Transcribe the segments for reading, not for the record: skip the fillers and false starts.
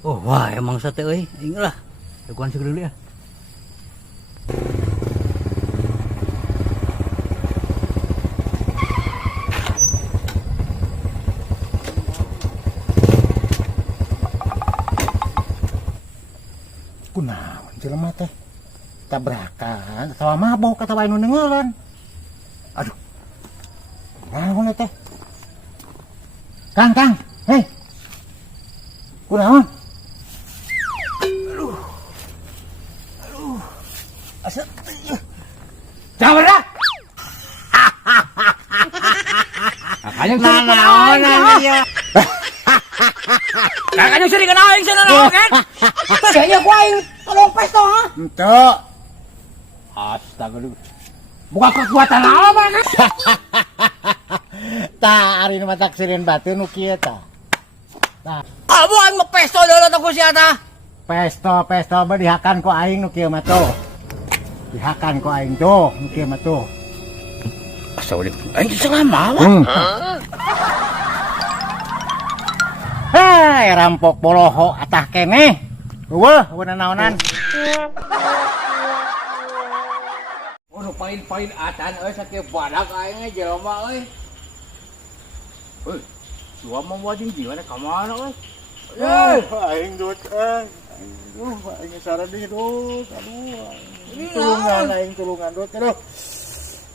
Oh, wah emang sate euy. Aing lah. Daguan segede dulu ya. Kunaon jelema teh? Tabrakan, tawa mabok kata wae nu nengelan. Aduh. Naon teh? Kang, hei. Kunaon? Aduh. Asa. Jangan dah. Kakaknya sering kenaon ya. Kakaknya sering kenaon aing sana kan? Kayaknya gua aing tolong pesto ha. Ento. Astagfirullah. Buka kekuatan apa kan? Tah, ari nu matak sirin batu nu kieu tah. Tah, Abu aing mah pesto dulu tuh ku sia tah. pesto mah dihakan ku aing nu kieu mah tuh. Dihakan ku aing tuh, nu kieu mah tuh. Asa udah aing selama. Hei, rampok boloho atah keneh. Eueuh, beuna naonan. Oh, pain atan euy sakieu badak aing jelema euy. Euy, dua mah wajing jiwana ka mana euy? Aing dut aing saran deui dut. Aduh. Tulungan dut. Aduh.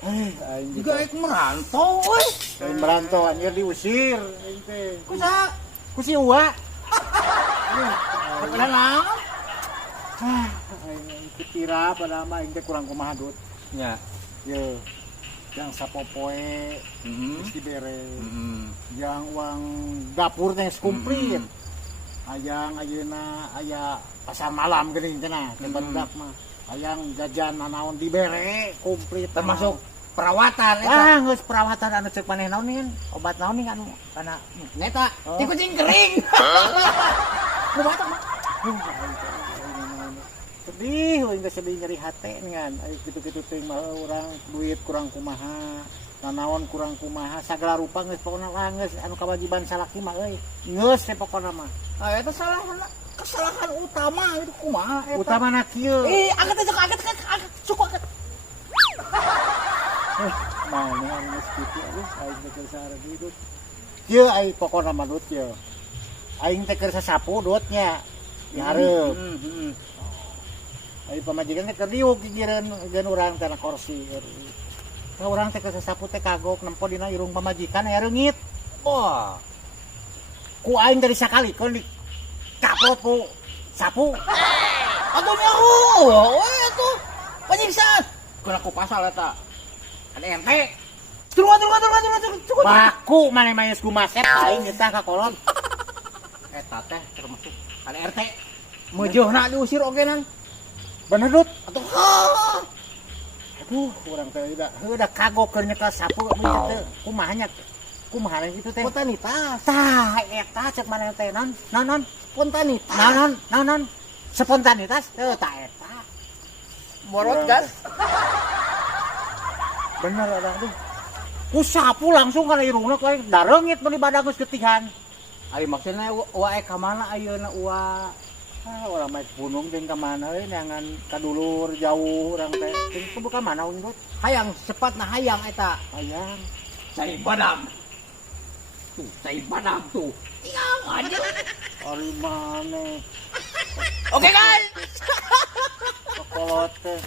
Aing Juga aing merantau euy. Aing merantau anjir diusir aing teh. Kusa? Ku si Uwa. Padahal naon? Aing ikut tira padahal mah aing teh kurang kumaha dut. Nya. Ye. Yang sapopoe geus dibere. Yang uang dapur teh komplit. Hayang ayeuna aya pasar malam geuning cenah teh barudak mah. Hayang jajan nanaon dibere komplit Termasuk perawatan ah geus perawatan anu ceuk maneh naon nih obat naon nih anu kana Neta, di kucing kering. kumaha mah sedih we geus sedih nyeri hate ngan aya kitu-kitu teuing mah urang duit kurang kumaha nanaon kurang kumaha sagala rupa geus pokona geus anu kawajiban salaki mah euy geus teh pokona mah Eta kesalahan utama itu kumaha eta? utamana kieu Angkat aja, angkat, suku angkat. mana anu kitu aduh aing teh keur saha gitu kieu ai pokona mah dut kieu aing teh keur sasapu dut nya di hareup ai pamajikan teh keur diuk gigireun urang kana kursi ka urang teh keur sasapu teh kagok nempo dina irung pamajikan aya reungit Wah, ku aing dari sakalikeun di kapot ku sapu atuh nyaho, atuh penyiksaan. Kena ku pasal eta. Ada ente. Turun. baku maneh geus gumasep aing eta ka kolot Eta teh termasuk ada RT. Meujeuna diusir ogenan. bener dut Atuh aduh urang teh udah kagok keur nyekel sapu teh kumaha gitu teh spontanitas. tah eta cek maneh teh non Spontanitas. naon spontanitas teh tah eta Morot gas. bener ada aduh ku sapu langsung kana irungna ku dareungit beli badag geus getihan Ari maksudna wae ka mana ayeuna wa? urang mah gunung jeung ka mana we neangan ka dulur jauh urang teh teh kudu ka mana undut Hayang cepatna hayang eta. hayang Cai badam. Cai badam tuh. Tiang aja. ari maneh Oke guys. kolot teh